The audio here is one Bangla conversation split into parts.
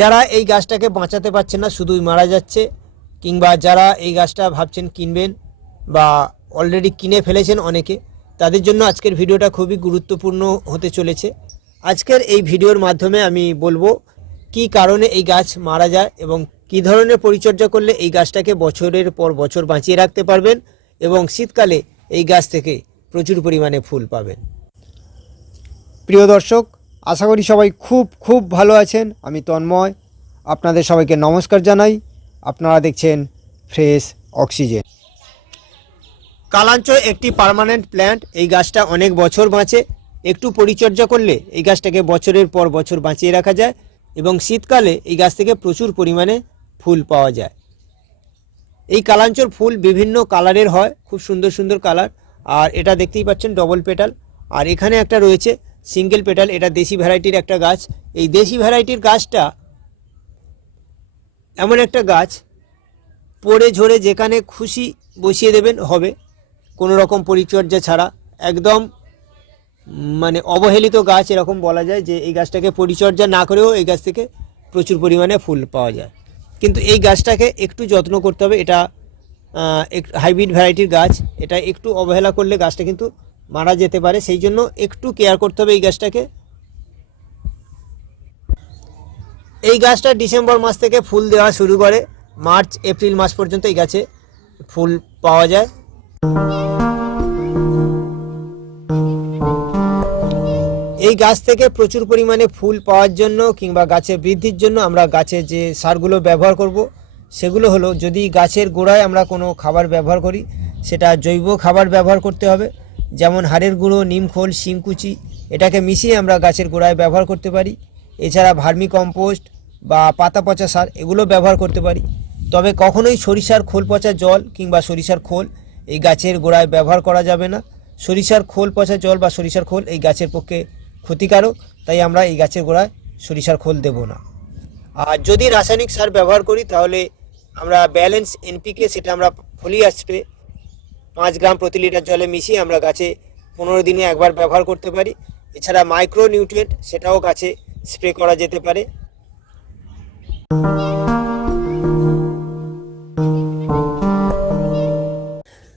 যারা এই গাছটাকে বাঁচাতে পারছেন না, শুধুই মারা যাচ্ছে, কিংবা যারা এই গাছটা ভাবছেন কিনবেন বা অলরেডি কিনে ফেলেছেন অনেকে, তাদের জন্য আজকের ভিডিওটা খুবই গুরুত্বপূর্ণ হতে চলেছে। আজকের এই ভিডিওর মাধ্যমে আমি বলব, কি কারণে এই গাছ মারা যায় এবং কি ধরনের পরিচর্যা করলে এই গাছটাকে বছরের পর বছর বাঁচিয়ে রাখতে পারবেন এবং শীতকালে এই গাছ থেকে প্রচুর পরিমাণে ফুল পাবেন। প্রিয় দর্শক আশা করি সবাই খুব খুব ভালো আছেন। আমি তন্ময়। আপনাদের সবাইকে নমস্কার জানাই। আপনারা দেখছেন ফ্রেশ অক্সিজেন। কালাঞ্চ একটি পার্মানেন্ট প্ল্যান্ট। এই গাছটা অনেক বছর বাঁচে। একটু পরিচর্যা করলে এই গাছটাকে বছরের পর বছর বাঁচিয়ে রাখা যায় এবং শীতকালে এই গাছ থেকে প্রচুর পরিমাণে ফুল পাওয়া যায়। এই কালাঞ্চর ফুল বিভিন্ন কালারের হয়। খুব সুন্দর সুন্দর কালার। আর এটা দেখতেই পাচ্ছেন ডবল পেটাল আর এখানে একটা রয়েছে সিঙ্গেল পেটাল, এটা দেশি ভ্যারাইটির একটা গাছ। এই দেশি ভ্যারাইটির গাছটা এমন একটা গাছ, পড়ে ঝরে যেখানে খুশি বসিয়ে দেবেন, হবে। কোনো রকম পরিচর্যা ছাড়া। একদম মানে অবহেলিত গাছ এরকম বলা যায় যে এই গাছটাকে পরিচর্যা না করেও এই গাছ থেকে প্রচুর পরিমাণে ফুল পাওয়া যায়। কিন্তু এই গাছটাকে একটু যত্ন করতে হবে। এটা হাইব্রিড ভ্যারাইটির গাছ। এটা একটু অবহেলা করলে গাছটা কিন্তু মারা যেতে পারে, সেই জন্য একটু কেয়ার করতে হবে এই গাছটাকে। এই গাছটা ডিসেম্বর মাস থেকে ফুল দেওয়া শুরু করে, মার্চ, এপ্রিল মাস পর্যন্ত এই গাছে ফুল পাওয়া যায়। এই গাছ থেকে প্রচুর পরিমাণে ফুল পাওয়ার জন্য কিংবা গাছের বৃদ্ধির জন্য আমরা গাছে যে সারগুলো ব্যবহার করব, সেগুলো হলো যদি গাছের গোড়ায় আমরা কোনো খাবার ব্যবহার করি, সেটা জৈব খাবার ব্যবহার করতে হবে। যেমন হাড়ের গুঁড়ো নিমখোল শিংকুচি এটাকে মিশিয়ে আমরা গাছের গোড়ায় ব্যবহার করতে পারি। এছাড়া ভার্মি কম্পোস্ট বা পাতা পচা সার, এগুলো ব্যবহার করতে পারি। তবে কখনোই সরিষার খোল পচা জল কিংবা সরিষার খোল এই গাছের গোড়ায় ব্যবহার করা যাবে না। সরিষার খোল পচা জল বা সরিষার খোল এই গাছের পক্ষে ক্ষতিকারক, তাই আমরা এই গাছের গোড়ায় সরিষার খোল দেব না। আর যদি রাসায়নিক সার ব্যবহার করি, তাহলে আমরা ব্যালেন্স এনপিকে সেটা আমরা ফলিয়া স্প্রে পাঁচ গ্রাম প্রতি লিটার জলে মিশিয়ে আমরা গাছে পনেরো দিনে একবার ব্যবহার করতে পারি। এছাড়া মাইক্রো নিউট্রিয়েন্ট সেটাও গাছে স্প্রে করা যেতে পারে।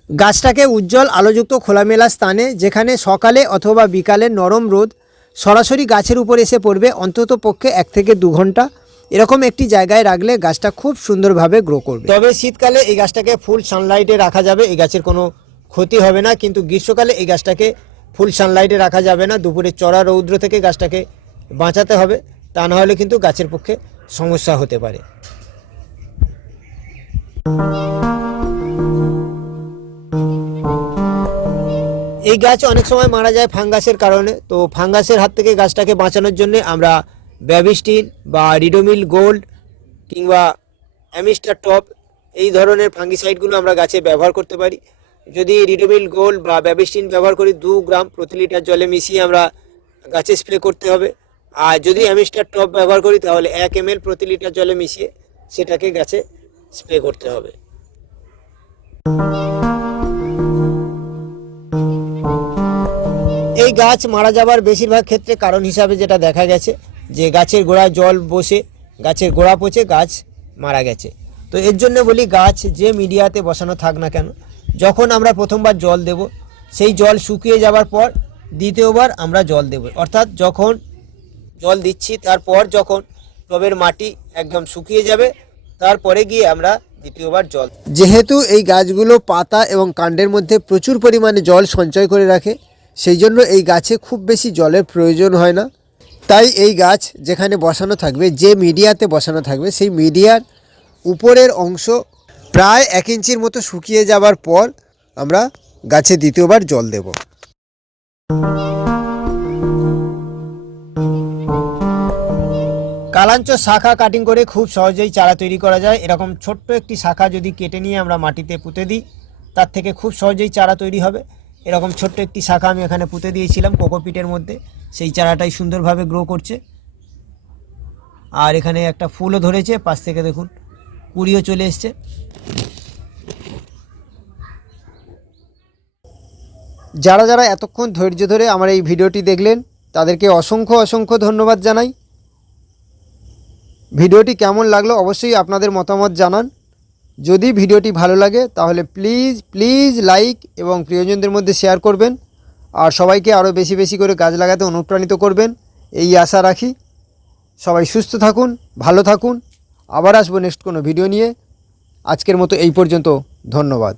গাছটাকে উজ্জ্বল আলোযুক্ত খোলামেলা স্থানে, যেখানে সকালে অথবা বিকালে নরম রোদ, সরাসরি গাছের উপর এসে পড়বে অন্তত পক্ষে এক থেকে দু ঘণ্টা। এরকম একটি জায়গায় রাখলে গাছটা খুব সুন্দরভাবে গ্রো করবে। তবে শীতকালে এই গাছটাকে ফুল সানলাইটে রাখা যাবে, এই গাছের কোনো ক্ষতি হবে না, কিন্তু গ্রীষ্মকালে এই গাছটাকে ফুল সানলাইটে রাখা যাবে না, দুপুরে চড়া রৌদ্র থেকে গাছটাকে বাঁচাতে হবে, তা না হলে কিন্তু গাছের পক্ষে সমস্যা হতে পারে। এই গাছ অনেক সময় মারা যায় ফাঙ্গাসের কারণে, তো ফাঙ্গাসের হাত থেকে গাছটাকে বাঁচানোর জন্য আমরা ব্যাবিস্টিন বা রিডোমিল গোল্ড কিংবা অ্যামিস্টার টপ, এই ধরনের ফাঙ্গিসাইডগুলো আমরা গাছে ব্যবহার করতে পারি। যদি রিডোমিল গোল্ড বা ব্যাবিস্টিন ব্যবহার করি, দু গ্রাম প্রতি লিটার জলে মিশিয়ে আমরা গাছে স্প্রে করতে হবে। আর যদি অ্যামিস্টার টপ ব্যবহার করি, তাহলে এক এম প্রতি লিটার জলে মিশিয়ে সেটাকে গাছে স্প্রে করতে হবে। এই গাছ মারা যাবার বেশিরভাগ ক্ষেত্রে কারণ হিসাবে যেটা দেখা গেছে যে গাছের গোড়ায় জল বসে, গাছের গোড়া পচে গাছ মারা গেছে। তো এর জন্য বলি গাছ যে মিডিয়াতে বসানো থাক না কেন, যখন আমরা প্রথমবার জল দেব, সেই জল শুকিয়ে যাবার পর দ্বিতীয়বার আমরা জল দেব। অর্থাৎ যখন জল দিচ্ছি, তারপর যখন টবের মাটি একদম শুকিয়ে যাবে, তারপরে গিয়ে আমরা দ্বিতীয়বার জল যেহেতু এই গাছগুলো পাতা এবং কাণ্ডের মধ্যে প্রচুর পরিমাণে জল সঞ্চয় করে রাখে, সেই জন্য এই গাছে খুব বেশি জলের প্রয়োজন হয় না। তাই এই গাছ যেখানে বসানো থাকবে, যে মিডিয়াতে বসানো থাকবে, সেই মিডিয়ার উপরের অংশ প্রায় এক ইঞ্চির মতো শুকিয়ে যাবার পর আমরা গাছে দ্বিতীয়বার জল দেব। কালাঞ্চ শাখা কাটিং করে খুব সহজেই চারা তৈরি করা যায়। এরকম ছোট্ট একটি শাখা যদি কেটে নিয়ে আমরা মাটিতে পুঁতে দিই, তার থেকে খুব সহজেই চারা তৈরি হবে। এরকম ছোট্ট একটি শাখা আমি এখানে পুঁতে দিয়েছিলাম কোকোপিটের মধ্যে। সেই চারাটাই সুন্দরভাবে গ্রো করছে। আর এখানে একটা ফুলও ধরেছে, পাশ থেকে দেখুন, কুড়িও চলে এসছে। যারা যারা এতক্ষণ ধৈর্য ধরে আমার এই ভিডিওটি দেখলেন, তাদেরকে অসংখ্য অসংখ্য ধন্যবাদ জানাই। ভিডিওটি কেমন লাগল অবশ্যই আপনাদের মতামত জানান। যদি ভিডিওটি ভালো লাগে, তাহলে প্লিজ প্লিজ লাইক এবং প্রিয়জনদের মধ্যে শেয়ার করবেন। আর সবাইকে আরও বেশি বেশি করে গাছ লাগাতে অনুপ্রাণিত করবেন। এই আশা রাখি। সবাই সুস্থ থাকুন, ভালো থাকুন। আবার আসব নেক্সট কোনো ভিডিও নিয়ে। আজকের মতো এই পর্যন্ত। ধন্যবাদ।